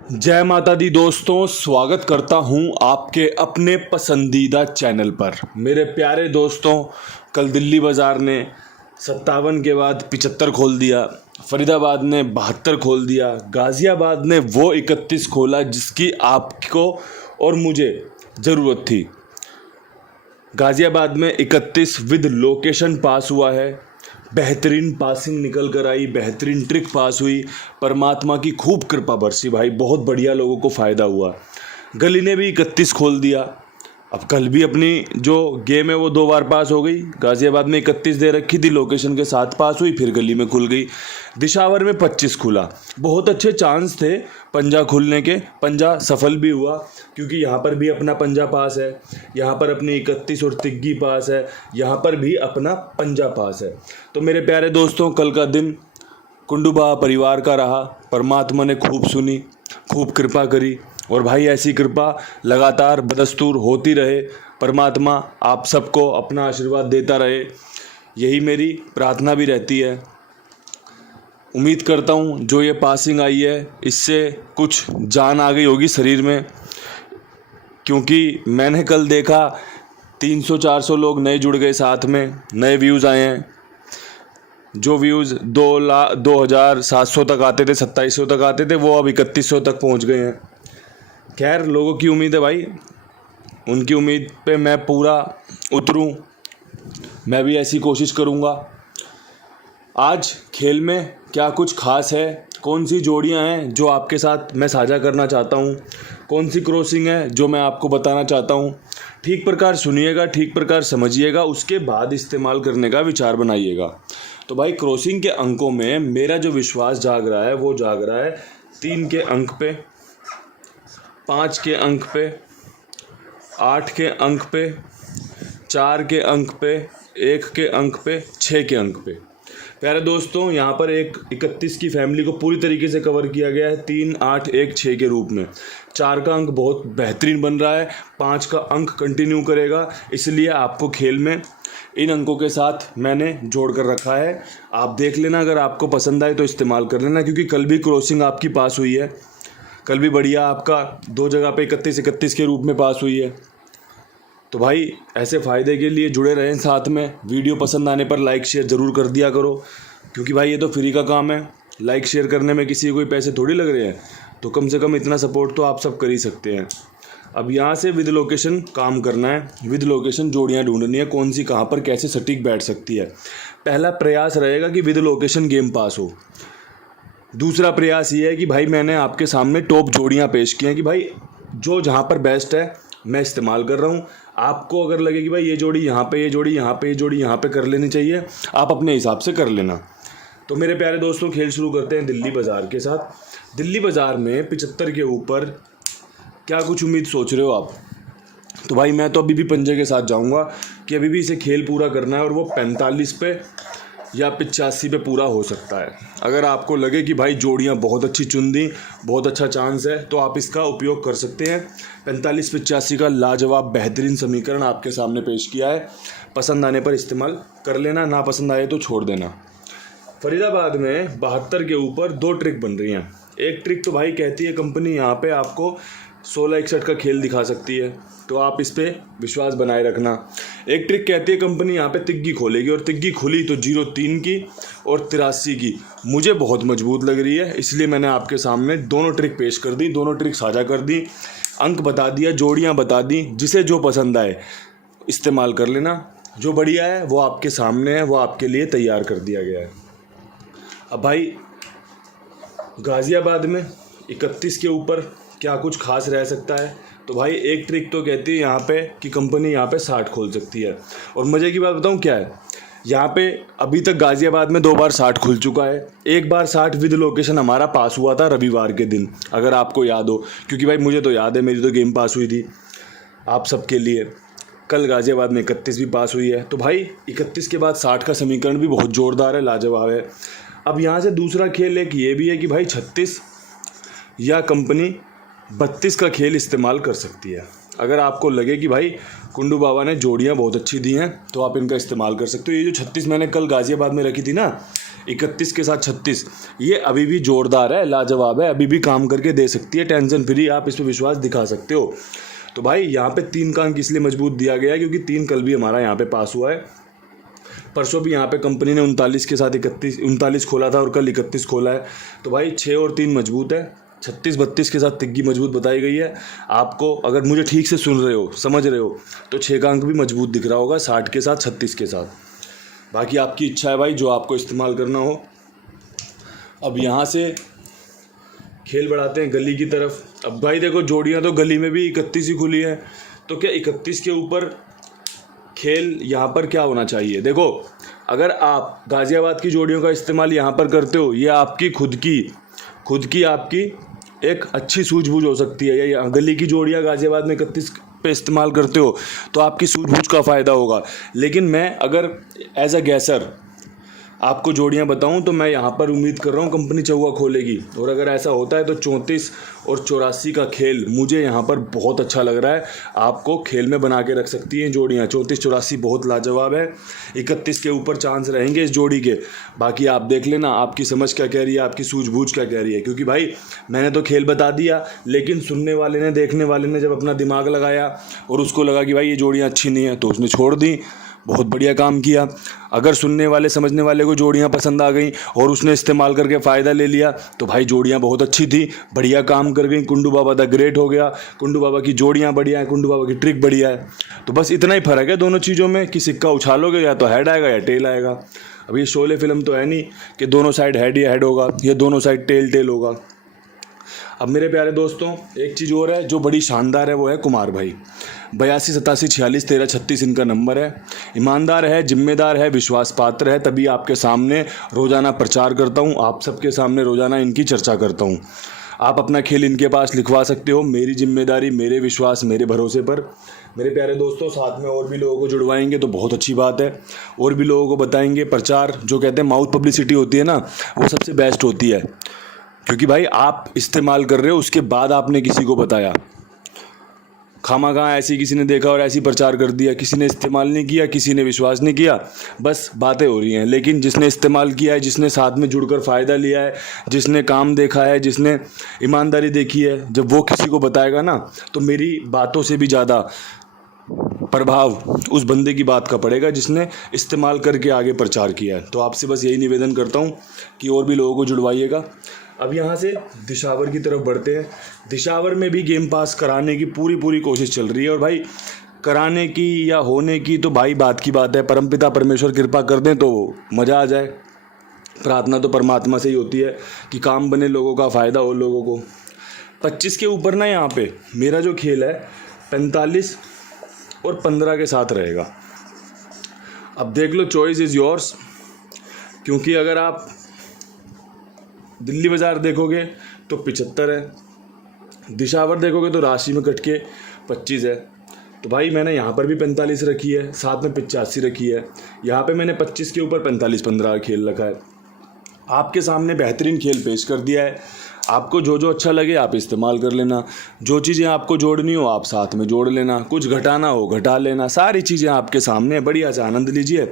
जय माता दी दोस्तों, स्वागत करता हूं आपके अपने पसंदीदा चैनल पर। मेरे प्यारे दोस्तों, कल दिल्ली बाज़ार ने 57 के बाद 75 खोल दिया, फरीदाबाद ने 72 खोल दिया, गाज़ियाबाद ने वो 31 खोला जिसकी आपको और मुझे ज़रूरत थी। गाज़ियाबाद में 31 विद लोकेशन पास हुआ है। बेहतरीन पासिंग निकल कर आई, बेहतरीन ट्रिक पास हुई, परमात्मा की खूब कृपा बरसी भाई, बहुत बढ़िया लोगों को फ़ायदा हुआ। गली ने भी 31 खोल दिया। अब कल भी अपनी जो गेम है वो 2 बार पास हो गई। गाज़ियाबाद में 31 दे रखी थी, लोकेशन के साथ पास हुई, फिर गली में खुल गई। दिशावर में 25 खुला। बहुत अच्छे चांस थे पंजा खुलने के, पंजा सफल भी हुआ क्योंकि यहाँ पर भी अपना पंजा पास है, यहाँ पर अपनी 31 और तिग्गी पास है, यहाँ पर भी अपना पंजा पास है। तो मेरे प्यारे दोस्तों, कल का दिन कुंडुबा परिवार का रहा। परमात्मा ने खूब सुनी, खूब कृपा करी और भाई ऐसी कृपा लगातार बदस्तूर होती रहे। परमात्मा आप सबको अपना आशीर्वाद देता रहे, यही मेरी प्रार्थना भी रहती है। उम्मीद करता हूँ जो ये पासिंग आई है इससे कुछ जान आ गई होगी शरीर में, क्योंकि मैंने कल देखा 300-400 लोग नए जुड़ गए, साथ में नए व्यूज़ आए हैं। जो व्यूज़ 2,700 तक आते थे, 2700 तक आते थे, वो अब 3100 तक पहुंच गए हैं। खैर, लोगों की उम्मीद है भाई, उनकी उम्मीद पे मैं पूरा उतरूं, मैं भी ऐसी कोशिश करूंगा। आज खेल में क्या कुछ खास है, कौन सी जोड़ियां हैं जो आपके साथ मैं साझा करना चाहता हूं, कौन सी क्रॉसिंग है जो मैं आपको बताना चाहता हूं, ठीक प्रकार सुनिएगा, ठीक प्रकार समझिएगा, उसके बाद इस्तेमाल करने का विचार बनाइएगा। तो भाई, क्रॉसिंग के अंकों में मेरा जो विश्वास जाग रहा है वो जाग रहा है 3 के अंक पे, 5 के अंक पे, 8 के अंक पे, 4 के अंक पे, 1 के अंक पे, 6 के अंक पे। प्यारे दोस्तों, यहाँ पर एक 31 की फैमिली को पूरी तरीके से कवर किया गया है 3, 8, 1, 6 के रूप में। 4 का अंक बहुत बेहतरीन बन रहा है, 5 का अंक कंटिन्यू करेगा, इसलिए आपको खेल में इन अंकों के साथ मैंने जोड़ कर रखा है। आप देख लेना, अगर आपको पसंद आए तो इस्तेमाल कर लेना, क्योंकि कल भी क्रॉसिंग आपकी पास हुई है, कल भी बढ़िया आपका 2 जगह पे 31-31 के रूप में पास हुई है। तो भाई, ऐसे फ़ायदे के लिए जुड़े रहें साथ में। वीडियो पसंद आने पर लाइक शेयर ज़रूर कर दिया करो, क्योंकि भाई ये तो फ्री का काम है, लाइक शेयर करने में किसी को कोई पैसे थोड़ी लग रहे हैं, तो कम से कम इतना सपोर्ट तो आप सब कर ही सकते हैं। अब यहाँ से विद लोकेशन काम करना है, विद लोकेशन जोड़ियाँ ढूंढनी है, कौन सी कहाँ पर कैसे सटीक बैठ सकती है। पहला प्रयास रहेगा कि विद लोकेशन गेम पास हो। दूसरा प्रयास ये है कि भाई मैंने आपके सामने टॉप जोड़ियाँ पेश की हैं कि भाई जो जहाँ पर बेस्ट है मैं इस्तेमाल कर रहा हूँ। आपको अगर लगे कि भाई ये जोड़ी यहाँ पे, ये जोड़ी यहाँ पे, ये जोड़ी यहाँ पे कर लेनी चाहिए, आप अपने हिसाब से कर लेना। तो मेरे प्यारे दोस्तों, खेल शुरू करते हैं दिल्ली बाज़ार के साथ। दिल्ली बाज़ार में 75 के ऊपर क्या कुछ उम्मीद सोच रहे हो आप? तो भाई मैं तो अभी भी पंजे के साथ जाऊँगा कि अभी भी इसे खेल पूरा करना है और वो 45 पे या 85 पे पूरा हो सकता है। अगर आपको लगे कि भाई जोड़ियाँ बहुत अच्छी चुन दी, बहुत अच्छा चांस है, तो आप इसका उपयोग कर सकते हैं। 45-85 का लाजवाब बेहतरीन समीकरण आपके सामने पेश किया है, पसंद आने पर इस्तेमाल कर लेना, ना पसंद आए तो छोड़ देना। फरीदाबाद में 72 के ऊपर 2 ट्रिक बन रही हैं। एक ट्रिक तो भाई कहती है कंपनी यहाँ पे आपको 16-61 का खेल दिखा सकती है, तो आप इस पे विश्वास बनाए रखना। एक ट्रिक कहती है कंपनी यहाँ पे तिग्गी खोलेगी, और तिग्गी खुली तो 0-3 की और 83 की। मुझे बहुत मजबूत लग रही है, इसलिए मैंने आपके सामने दोनों ट्रिक पेश कर दी, दोनों ट्रिक साझा कर दी, अंक बता दिया, जोड़ियाँ बता दी। जिसे जो पसंद आए इस्तेमाल कर लेना, जो बढ़िया है वो आपके सामने है, वो आपके लिए तैयार कर दिया गया है। अब भाई, गाज़ियाबाद में 31 के ऊपर क्या कुछ खास रह सकता है? तो भाई एक ट्रिक तो कहती है यहाँ पे कि कंपनी यहाँ पे 60 खोल सकती है। और मज़े की बात बताऊँ क्या है, यहाँ पे अभी तक गाज़ियाबाद में 2 बार 60 खुल चुका है। एक बार 60 विद लोकेशन हमारा पास हुआ था रविवार के दिन, अगर आपको याद हो, क्योंकि भाई मुझे तो याद है, मेरी तो गेम पास हुई थी आप सबके लिए। कल गाज़ियाबाद में 31 भी पास हुई है। तो भाई 31 के बाद 60 का समीकरण भी बहुत ज़ोरदार है, लाजवाब है। अब यहाँ से दूसरा खेल एक ये भी है कि भाई 36 या कंपनी 32 का खेल इस्तेमाल कर सकती है। अगर आपको लगे कि भाई कुंडू बाबा ने जोड़ियाँ बहुत अच्छी दी हैं तो आप इनका इस्तेमाल कर सकते हो। ये जो 36 मैंने कल गाज़ियाबाद में रखी थी ना, 31 के साथ 36, ये अभी भी जोरदार है, लाजवाब है, अभी भी काम करके दे सकती है, टेंशन फ्री, आप इस पर विश्वास दिखा सकते हो। तो भाई यहाँ पे 3 का अंक इसलिए मजबूत दिया गया है क्योंकि 3 कल भी हमारा यहाँ पे पास हुआ है। परसों भी यहाँ पे कंपनी ने 39 के साथ 39 खोला था और कल 31 खोला है। तो भाई 6 और 3 मजबूत है, 36-32 के साथ तिग्गी मजबूत बताई गई है। आपको अगर मुझे ठीक से सुन रहे हो, समझ रहे हो, तो 6 का अंक भी मजबूत दिख रहा होगा 60 के साथ 36 के साथ। बाकी आपकी इच्छा है भाई, जो आपको इस्तेमाल करना हो। अब यहाँ से खेल बढ़ाते हैं गली की तरफ। अब भाई देखो, जोड़ियाँ तो गली में भी 31 ही खुली है, तो क्या 31 के ऊपर खेल यहाँ पर क्या होना चाहिए? देखो, अगर आप गाज़ियाबाद की जोड़ियों का इस्तेमाल यहाँ पर करते हो, ये आपकी खुद की आपकी एक अच्छी सूझबूझ हो सकती है। या गली की जोड़ियाँ गाज़ियाबाद में 31 पे इस्तेमाल करते हो तो आपकी सूझबूझ का फ़ायदा होगा। लेकिन मैं अगर एज अ गैसर आपको जोड़ियां बताऊं तो मैं यहाँ पर उम्मीद कर रहा हूँ कंपनी चौका खोलेगी। और अगर ऐसा होता है तो 34 और 84 का खेल मुझे यहाँ पर बहुत अच्छा लग रहा है। आपको खेल में बना के रख सकती हैं जोड़ियाँ। 34-84 बहुत लाजवाब है। 31 के ऊपर चांस रहेंगे इस जोड़ी के। बाकी आप देख लेना आपकी समझ क्या कह रही है, आपकी सूझबूझ क्या कह रही है। क्योंकि भाई मैंने तो खेल बता दिया, लेकिन सुनने वाले ने, देखने वाले ने जब अपना दिमाग लगाया और उसको लगा कि भाई ये जोड़ियाँ अच्छी नहीं है, तो उसने छोड़ दी। बहुत बढ़िया काम किया। अगर सुनने वाले, समझने वाले को जोड़ियाँ पसंद आ गई और उसने इस्तेमाल करके फ़ायदा ले लिया, तो भाई जोड़ियाँ बहुत अच्छी थी, बढ़िया काम कर गई। कुंडू बाबा द ग्रेट हो गया। कुंडू बाबा की जोड़ियाँ बढ़िया हैं, कुंडू बाबा की ट्रिक बढ़िया है। तो बस इतना ही फ़र्क है दोनों चीज़ों में कि सिक्का उछालोगे या तो हेड आएगा या टेल आएगा। अब ये शोले फिल्म तो है नहीं कि दोनों साइड हेड या हेड होगा, या दोनों साइड टेल होगा। अब मेरे प्यारे दोस्तों, एक चीज़ और है जो बड़ी शानदार है, वो है कुमार भाई। 82 87 46 13 36 इनका नंबर है। ईमानदार है, जिम्मेदार है, विश्वास पात्र है, तभी आपके सामने रोज़ाना प्रचार करता हूँ, आप सबके सामने रोज़ाना इनकी चर्चा करता हूँ। आप अपना खेल इनके पास लिखवा सकते हो, मेरी जिम्मेदारी, मेरे विश्वास, मेरे भरोसे पर। मेरे प्यारे दोस्तों, साथ में और भी लोगों को जुड़वाएंगे तो बहुत अच्छी बात है। और भी लोगों को बताएंगे। प्रचार, जो कहते हैं माउथ पब्लिसिटी होती है ना, वो सबसे बेस्ट होती है। क्योंकि भाई आप इस्तेमाल कर रहे हो, उसके बाद आपने किसी को बताया। खामाखा ऐसे किसी ने देखा और ऐसी प्रचार कर दिया, किसी ने इस्तेमाल नहीं किया, किसी ने विश्वास नहीं किया, बस बातें हो रही हैं। लेकिन जिसने इस्तेमाल किया है, जिसने साथ में जुड़कर फ़ायदा लिया है, जिसने काम देखा है, जिसने ईमानदारी देखी है, जब वो किसी को बताएगा ना, तो मेरी बातों से भी ज़्यादा प्रभाव उस बंदे की बात का पड़ेगा जिसने इस्तेमाल करके आगे प्रचार किया है। तो आपसे बस यही निवेदन करता हूँ कि और भी लोगों को जुड़वाइएगा। अब यहाँ से दिशावर की तरफ बढ़ते हैं। दिशावर में भी गेम पास कराने की पूरी कोशिश चल रही है। और भाई कराने की या होने की तो भाई बात की बात है। परमपिता परमेश्वर कृपा कर दें तो मज़ा आ जाए। प्रार्थना तो परमात्मा से ही होती है कि काम बने, लोगों का फ़ायदा हो लोगों को। 25 के ऊपर ना यहाँ पे मेरा जो खेल है 45 और 15 के साथ रहेगा। अब देख लो, चॉइस इज़ योर्स। क्योंकि अगर आप दिल्ली बाज़ार देखोगे तो 75 है, दिशावर देखोगे तो राशि में कट के 25 है। तो भाई मैंने यहाँ पर भी 45 रखी है, साथ में 85 रखी है। यहाँ पे मैंने 25 के ऊपर 45-15 का खेल रखा है। आपके सामने बेहतरीन खेल पेश कर दिया है। आपको जो अच्छा लगे आप इस्तेमाल कर लेना। जो चीज़ें आपको जोड़नी हो आप साथ में जोड़ लेना, कुछ घटाना हो घटा लेना, सारी चीज़ें आपके सामने। बढ़िया से आनंद लीजिए।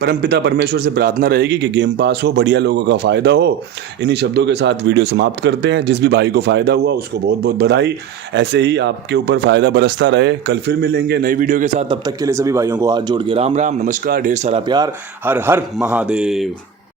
परमपिता परमेश्वर से प्रार्थना रहेगी कि गेम पास हो, बढ़िया लोगों का फ़ायदा हो। इन्हीं शब्दों के साथ वीडियो समाप्त करते हैं। जिस भी भाई को फ़ायदा हुआ उसको बहुत बहुत बधाई। ऐसे ही आपके ऊपर फ़ायदा बरसता रहे। कल फिर मिलेंगे नई वीडियो के साथ। तब तक के लिए सभी भाइयों को हाथ जोड़ के राम राम, नमस्कार, ढेर सारा प्यार। हर हर महादेव।